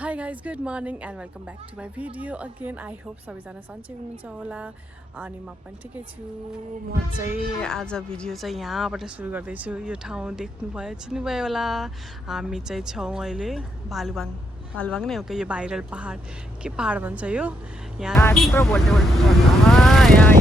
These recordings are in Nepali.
Hi guys, good morning and welcome back to my video again. I hope सबैजना सन्चै हुनुहुन्छ होला अनि म पनि ठिकै छु। म चाहिँ आज भिडियो चाहिँ यहाँबाट सुरु गर्दैछु। यो ठाउँ देख्नुभयो चिन्नुभयो होला। हामी चाहिँ छौँ अहिले भालुबाङ नै हो कि यो भाइरल पहाड के पहाड भन्छ यो यहाँ पुरा भोल्टे यहाँ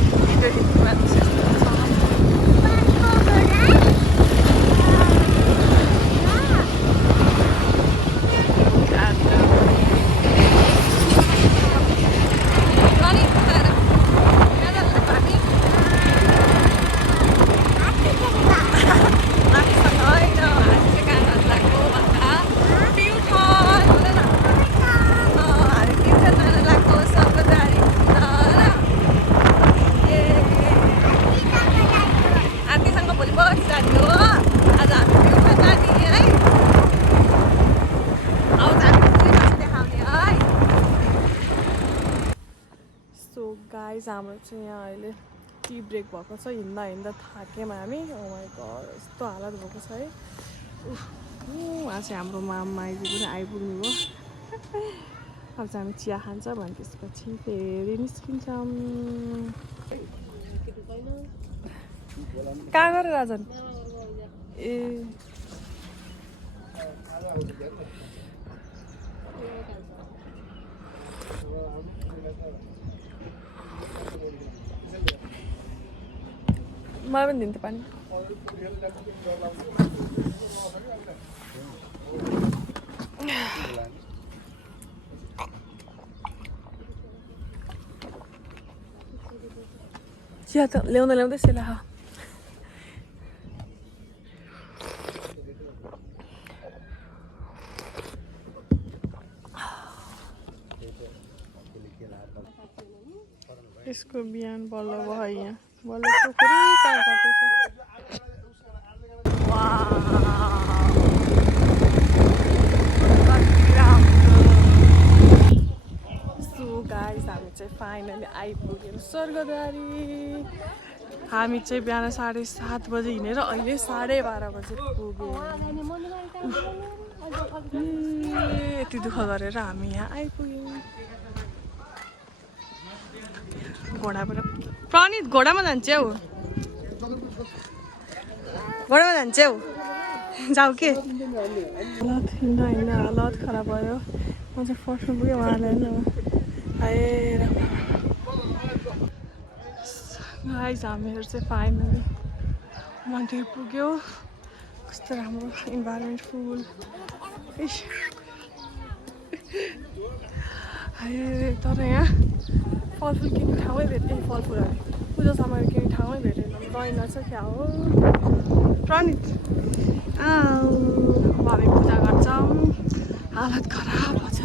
गाइस हाम्रो चाहिँ यहाँ अहिले टी ब्रेक भएको छ। हिँड्दा थाक्यौँ हामी। ओ माइ गॉड यस्तो हालत भएको छ है। उहाँ चाहिँ हाम्रो माइजू पनि आइपुग्नु भयो। अब चाहिँ हामी चिया खान्छ भने त्यसपछि फेरि निस्किन्छौँ। कहाँ गयो राजन? ए मलाई पनि दिन्थ्यो पानी। चिया त ल्याउँदै सेला यसको बिहान बल्ल भयो यहाँ बल्ल पोखरी कहाँ काट्दैछ। सो गाइस हामी चाहिँ फाइनली आइपुग्यौँ स्वर्गद्वारी। हामी चाहिँ बिहान 7:30 बजे हिँडेर अहिले 12:30 बजे पुग्यौँ। यति दुःख गरेर हामी यहाँ आइपुग्यौँ। घोडाबाट प्रणित घोडामा जान्छौ? घोडामा जान्छौ? जाऊ के? हिँड्दा हालत खराब भयो। म चाहिँ फर्स्टमा पुगेँ उहाँले आएर गाइस हामीहरू चाहिँ फाइनली मन्दिर पुग्यो। कस्तो राम्रो इन्भाइरोमेन्ट फुल। तर यहाँ फलफुल किन्ने ठाउँै भेट्यो। फलफुलहरू पूजा सामग्री किन्ने ठाउँै भेटेन। दैन छ क्या हो प्रणित। हामी पूजा गर्छौँ। हालत खराब छ।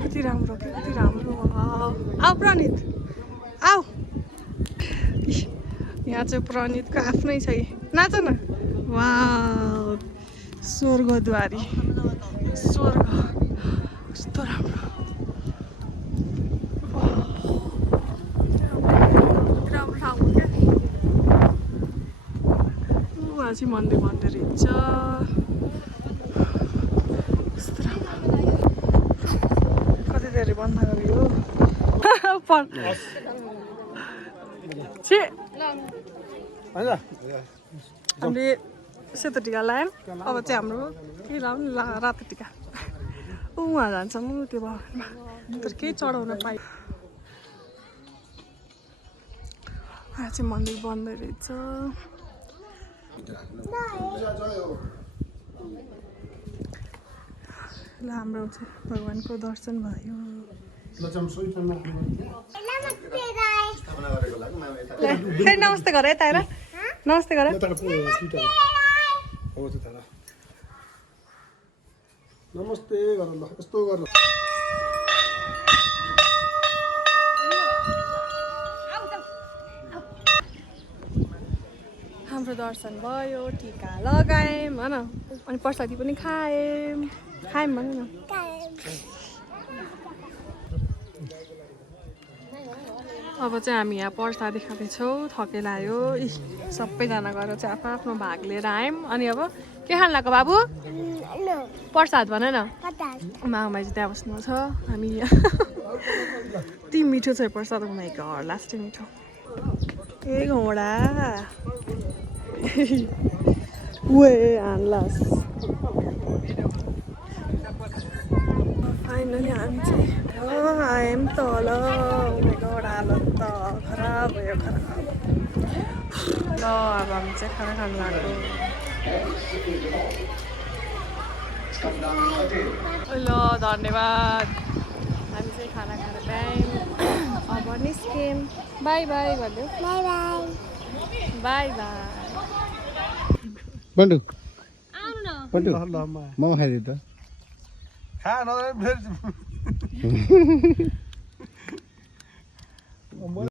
कति राम्रो आऊ प्रणित आऊ। यहाँ चाहिँ प्रणितको आफ्नै छ। नाच न। वाउ स्वर्गद्वारी स्वर्ग कस्तो राम्रो ठाउँ हो क्या। उहाँ चाहिँ मन्दिर रहेछ। कस्तो राम्रो कति धेरै बन्द गरियो। हामीले सेतो टिका लगायौँ। अब चाहिँ हाम्रो के लाउनु रातो टिका। उहाँ जान्छ म त्यो भवनमा तर केही चढाउन पाइ। यहाँ चाहिँ मन्दिर बन्दै रहेछ। ल हाम्रो चाहिँ भगवान्को दर्शन भयो। नमस्ते गर यता हेर। नमस्ते गर। नमस्ते गर ल यस्तो गर। हाम्रो दर्शन भयो टिका लगायौँ होइन अनि प्रसादी पनि खायौँ भनौँ न। अब चाहिँ हामी यहाँ प्रसादी खाँदैछौँ। थकेर आयो सबैजना गएर चाहिँ आफ्नो भाग लिएर आयौँ। अनि अब के खानु लाग्यो बाबु प्रसाद भन न मामा चाहिँ त्यहाँ बस्नु छ हामी यति मिठो छ प्रसाद माई घर लास्टै मिठो ए घोडा वे हान्लास फाइनली हामी चाहिँ आयौँ तल घोडा हालत त खराब भयो खराब ल अब हामी चाहिँ खाना खानु लाग्यो ल धन्यवाद हामी चाहिँ खाना खाएर पायौँ अब निस्क्यौँ बाई बाई भन्यो बाई बाई बन्टु आउनु न बन्टु ल मोमो खाइदियो त खा न